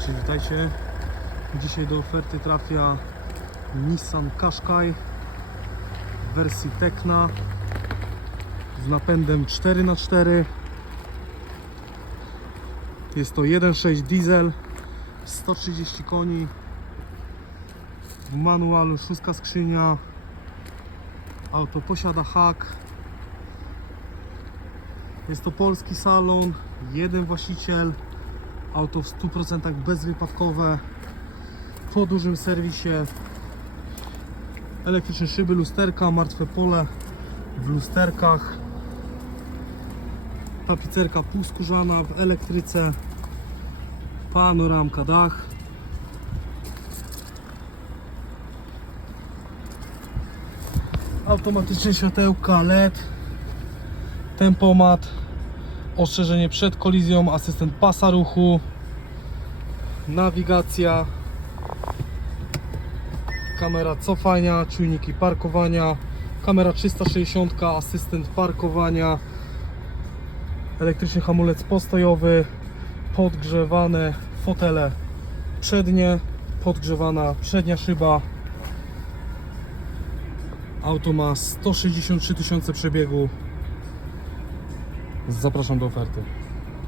Cześć, witajcie. Dzisiaj do oferty trafia Nissan Qashqai w wersji Tecna z napędem 4x4. Jest to 1.6 diesel, 130 koni, w manualu szóstka skrzynia. Auto posiada hak. Jest to polski salon, jeden właściciel. Auto w 100% bezwypadkowe. Po dużym serwisie. Elektryczne szyby, lusterka, martwe pole w lusterkach. Tapicerka półskórzana w elektryce. Panoramka dach. Automatyczne światełka LED. Tempomat. Ostrzeżenie przed kolizją, asystent pasa ruchu, nawigacja, kamera cofania, czujniki parkowania, kamera 360, asystent parkowania, elektryczny hamulec postojowy, podgrzewane fotele przednie, podgrzewana przednia szyba. Auto ma 163 tysiące przebiegu. Zapraszam do oferty.